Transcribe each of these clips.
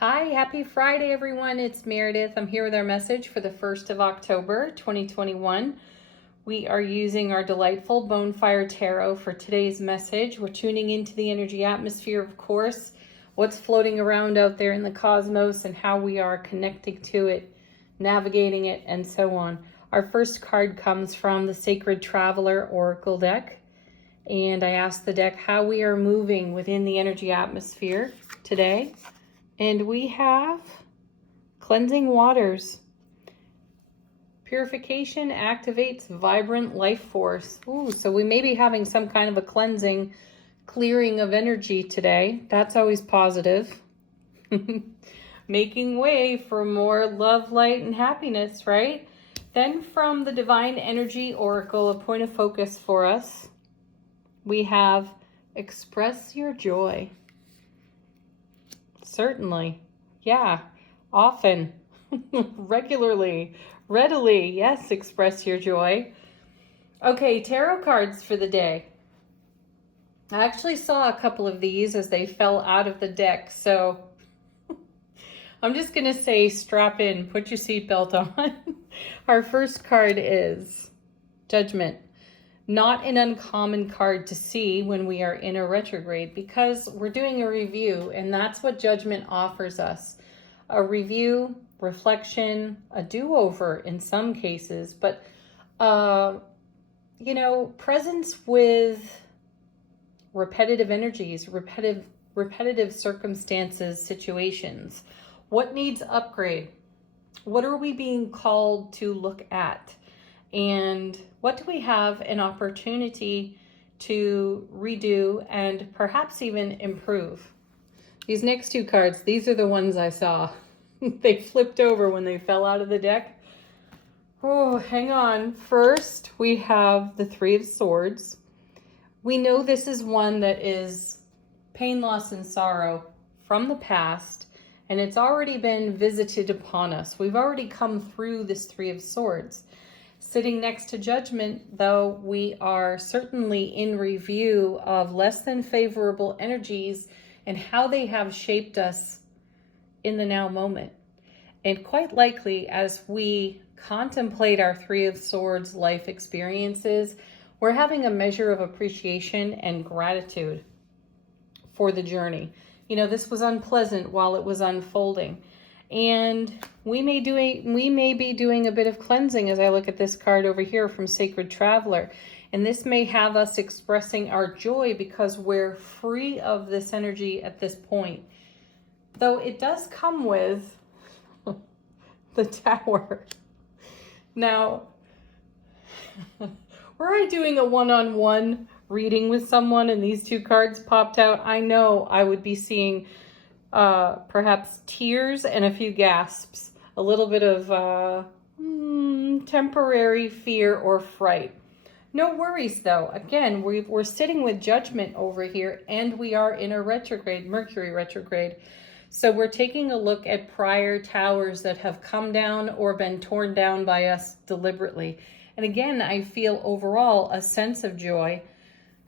Hi, happy Friday, everyone. It's Meredith. I'm here with our message for the 1st of October, 2021. We are using our delightful Bonefire Tarot for today's message. We're tuning into the energy atmosphere, of course, what's floating around out there in the cosmos and how we are connecting to it, navigating it, and so on. Our first card comes from the Sacred Traveler Oracle deck. And I asked the deck how we are moving within the energy atmosphere today. And we have cleansing waters. Purification activates vibrant life force. Ooh, so we may be having some kind of a cleansing, clearing of energy today. That's always positive. Making way for more love, light, and happiness, right? Then from the Divine Energy Oracle, a point of focus for us, we have express your joy. Certainly. Yeah. Often. Regularly. Readily. Yes, express your joy. Okay, tarot cards for the day. I actually saw a couple of these as they fell out of the deck, so I'm just going to say strap in, put your seatbelt on. Our first card is Judgment. Not an uncommon card to see when we are in a retrograde because we're doing a review, and that's what Judgment offers us. A review, reflection, a do-over in some cases, but, presence with repetitive energies, repetitive circumstances, situations. What needs upgrade? What are we being called to look at? And what do we have an opportunity to redo and perhaps even improve? These next two cards, these are the ones I saw. They flipped over when they fell out of the deck. Oh, hang on. First, we have the Three of Swords. We know this is one that is pain, loss, and sorrow from the past, and it's already been visited upon us. We've already come through this Three of Swords. Sitting next to Judgment, though, we are certainly in review of less than favorable energies and how they have shaped us in the now moment. And quite likely, as we contemplate our Three of Swords life experiences, we're having a measure of appreciation and gratitude for the journey. This was unpleasant while it was unfolding. And we may be doing a bit of cleansing as I look at this card over here from Sacred Traveler. And this may have us expressing our joy because we're free of this energy at this point. Though it does come with the Tower. Now, were I doing a one-on-one reading with someone and these two cards popped out, I know I would be seeing perhaps tears and a few gasps, a little bit of temporary fear or fright. No worries though. Again, we're sitting with Judgment over here and we are in a retrograde, Mercury retrograde. So we're taking a look at prior towers that have come down or been torn down by us deliberately. And again, I feel overall a sense of joy,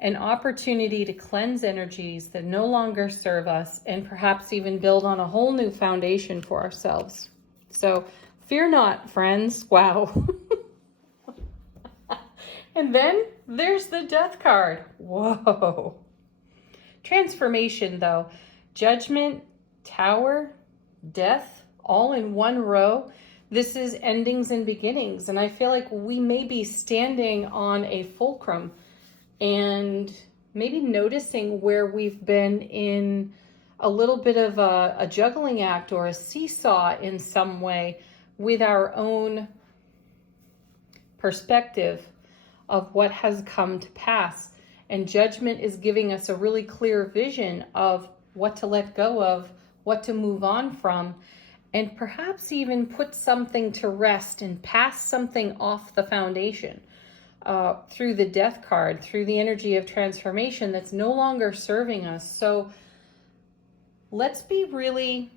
an opportunity to cleanse energies that no longer serve us and perhaps even build on a whole new foundation for ourselves. So fear not, friends. Wow. And then there's the Death card. Whoa. Transformation, though. Judgment, Tower, Death, all in one row. This is endings and beginnings. And I feel like we may be standing on a fulcrum and maybe noticing where we've been in a little bit of a juggling act or a seesaw in some way with our own perspective of what has come to pass. And Judgment is giving us a really clear vision of what to let go of, what to move on from, and perhaps even put something to rest and pass something off the foundation. Through the Death card, through the energy of transformation that's no longer serving us. So let's be really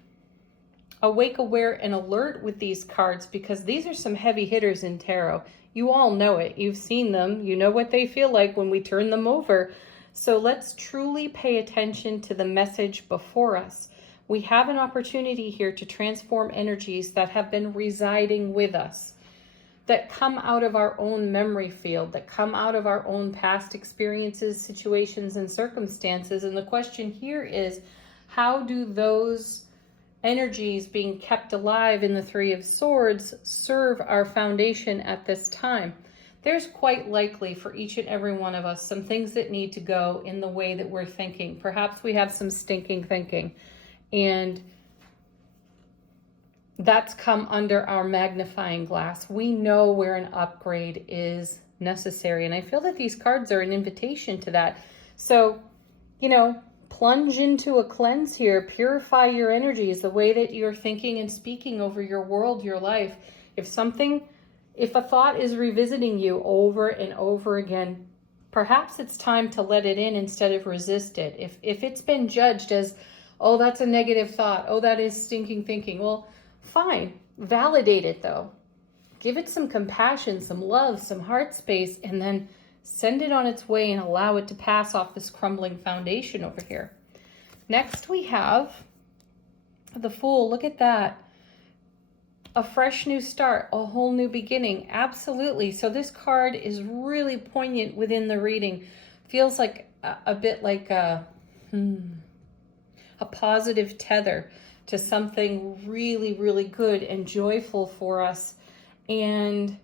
awake, aware, and alert with these cards because these are some heavy hitters in tarot. You all know it. You've seen them. You know what they feel like when we turn them over. So let's truly pay attention to the message before us. We have an opportunity here to transform energies that have been residing with us, that come out of our own memory field, that come out of our own past experiences, situations, and circumstances. And the question here is, how do those energies being kept alive in the Three of Swords serve our foundation at this time? There's quite likely for each and every one of us some things that need to go in the way that we're thinking. Perhaps we have some stinking thinking, and that's come under our magnifying glass. We know where an upgrade is necessary, and I feel that these cards are an invitation to that. So, plunge into a cleanse here, purify your energies, the way that you're thinking and speaking over your world, your life. If a thought is revisiting you over and over again, perhaps it's time to let it in instead of resist it. If it's been judged as, oh, that's a negative thought, oh, that is stinking thinking, well, fine, validate it though. Give it some compassion, some love, some heart space, and then send it on its way and allow it to pass off this crumbling foundation over here. Next we have the Fool. Look at that. A fresh new start, a whole new beginning. Absolutely. So this card is really poignant within the reading. Feels like a bit like a positive tether to something really, really good and joyful for us. And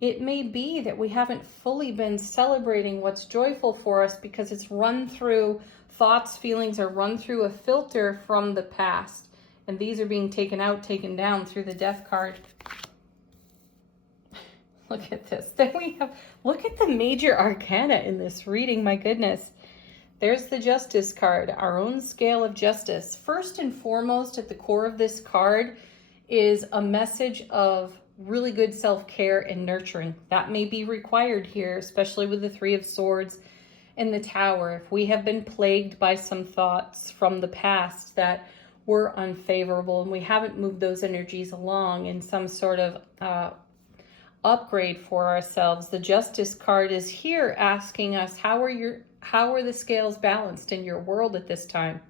it may be that we haven't fully been celebrating what's joyful for us because it's run through thoughts, feelings are run through a filter from the past. And these are being taken out, taken down through the Death card. Look at this. Then we have, look at the major arcana in this reading, my goodness. There's the Justice card, our own scale of justice. First and foremost, at the core of this card is a message of really good self-care and nurturing. That may be required here, especially with the Three of Swords and the Tower. If we have been plagued by some thoughts from the past that were unfavorable and we haven't moved those energies along in some sort of upgrade for ourselves, the Justice card is here asking us, how are the scales balanced in your world at this time?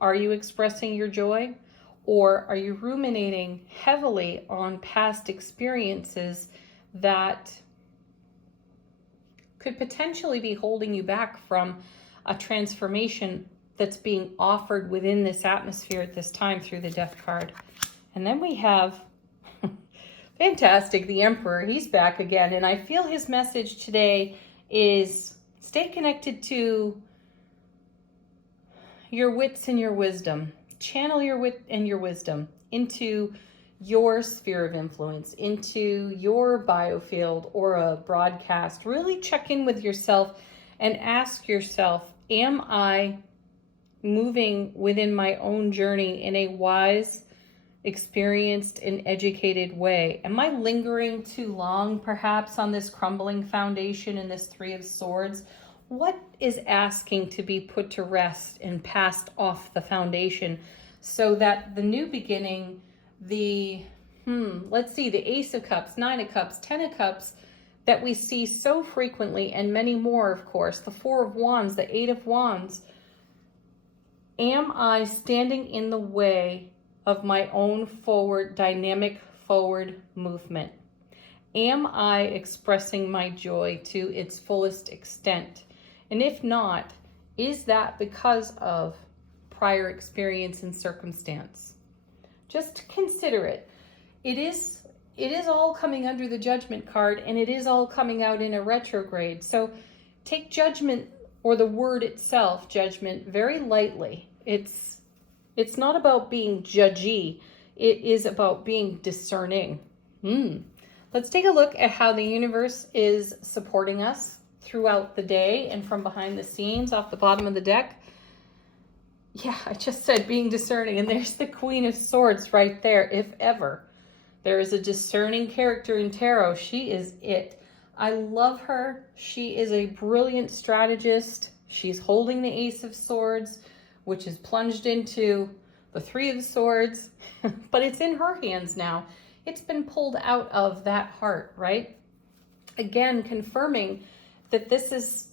Are you expressing your joy? Or are you ruminating heavily on past experiences that could potentially be holding you back from a transformation that's being offered within this atmosphere at this time through the Death card? And then we have, fantastic, the Emperor. He's back again. And I feel his message today is stay connected to your wits and your wisdom. Channel your wit and your wisdom into your sphere of influence, into your biofield or a broadcast. Really check in with yourself and ask yourself, am I moving within my own journey in a wise, experienced, and educated way? Am I lingering too long, perhaps, on this crumbling foundation in this Three of Swords? What is asking to be put to rest and passed off the foundation so that the new beginning, the Ace of Cups, Nine of Cups, Ten of Cups, that we see so frequently, and many more, of course, the Four of Wands, the Eight of Wands, am I standing in the way of my own dynamic forward movement? Am I expressing my joy to its fullest extent? And if not, is that because of prior experience and circumstance? Just consider it. It is all coming under the Judgment card, and it is all coming out in a retrograde. So take judgment, or the word itself, judgment, very lightly. It's not about being judgy. It is about being discerning. Let's take a look at how the universe is supporting us throughout the day and from behind the scenes off the bottom of the deck. Yeah, I just said being discerning, and there's the Queen of Swords right there. If ever there is a discerning character in tarot, she is it. I love her. She is a brilliant strategist. She's holding the Ace of Swords, which is plunged into the Three of Swords, but it's in her hands now. It's been pulled out of that heart, right? Again, confirming that this is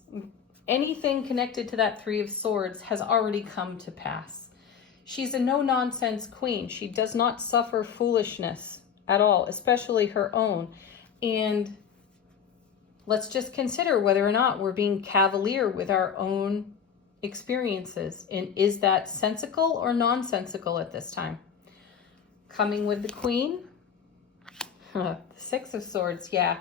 anything connected to that Three of Swords has already come to pass. She's a no-nonsense queen. She does not suffer foolishness at all, especially her own. And let's just consider whether or not we're being cavalier with our own experiences. And is that sensical or nonsensical at this time? Coming with the Queen, the Six of Swords, yeah.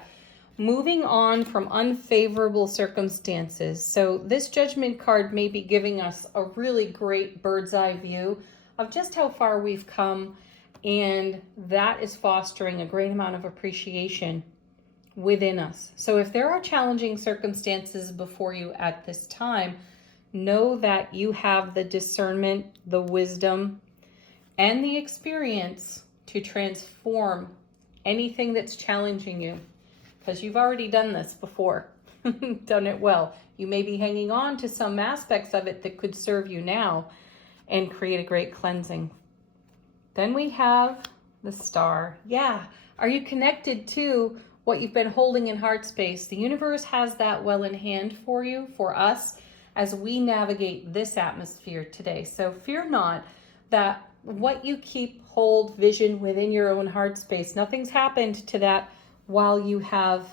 Moving on from unfavorable circumstances. So this Judgment card may be giving us a really great bird's eye view of just how far we've come, and that is fostering a great amount of appreciation within us. So if there are challenging circumstances before you at this time, know that you have the discernment, the wisdom, and the experience to transform anything that's challenging you. Because you've already done this before, done it well. You may be hanging on to some aspects of it that could serve you now and create a great cleansing. Then we have the Star. Yeah, are you connected to what you've been holding in heart space? The universe has that well in hand for you, for us, as we navigate this atmosphere today. So fear not that what you keep, hold, vision within your own heart space, nothing's happened to that while you have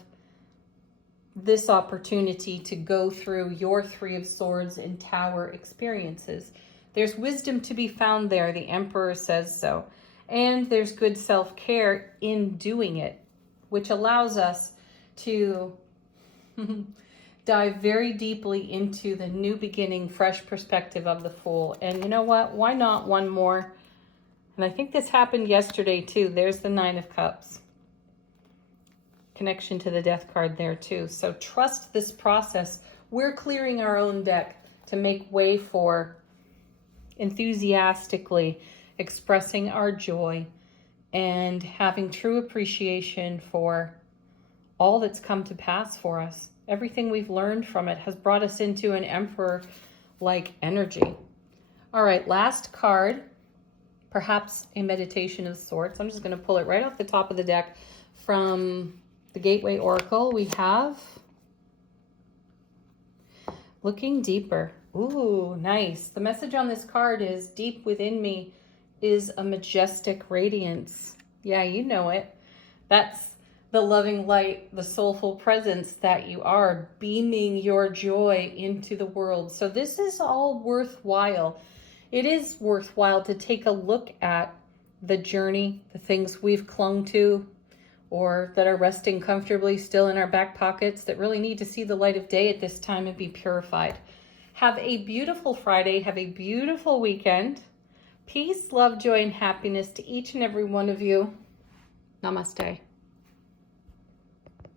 this opportunity to go through your Three of Swords and Tower experiences. There's wisdom to be found there. The Emperor says so. And there's good self-care in doing it, which allows us to dive very deeply into the new beginning, fresh perspective of the Fool. And you know what? Why not one more? And I think this happened yesterday too. There's the Nine of Cups. Connection to the Death card there too. So trust this process. We're clearing our own deck to make way for enthusiastically expressing our joy and having true appreciation for all that's come to pass for us. Everything we've learned from it has brought us into an Emperor-like energy. All right, last card, perhaps a meditation of sorts. I'm just going to pull it right off the top of the deck from the Gateway Oracle. We have Looking Deeper. Ooh, nice. The message on this card is deep within me is a majestic radiance. Yeah, you know it. That's the loving light, the soulful presence that you are, beaming your joy into the world. So this is all worthwhile. It is worthwhile to take a look at the journey, the things we've clung to, or that are resting comfortably still in our back pockets that really need to see the light of day at this time and be purified. Have a beautiful Friday. Have a beautiful weekend. Peace, love, joy, and happiness to each and every one of you. Namaste.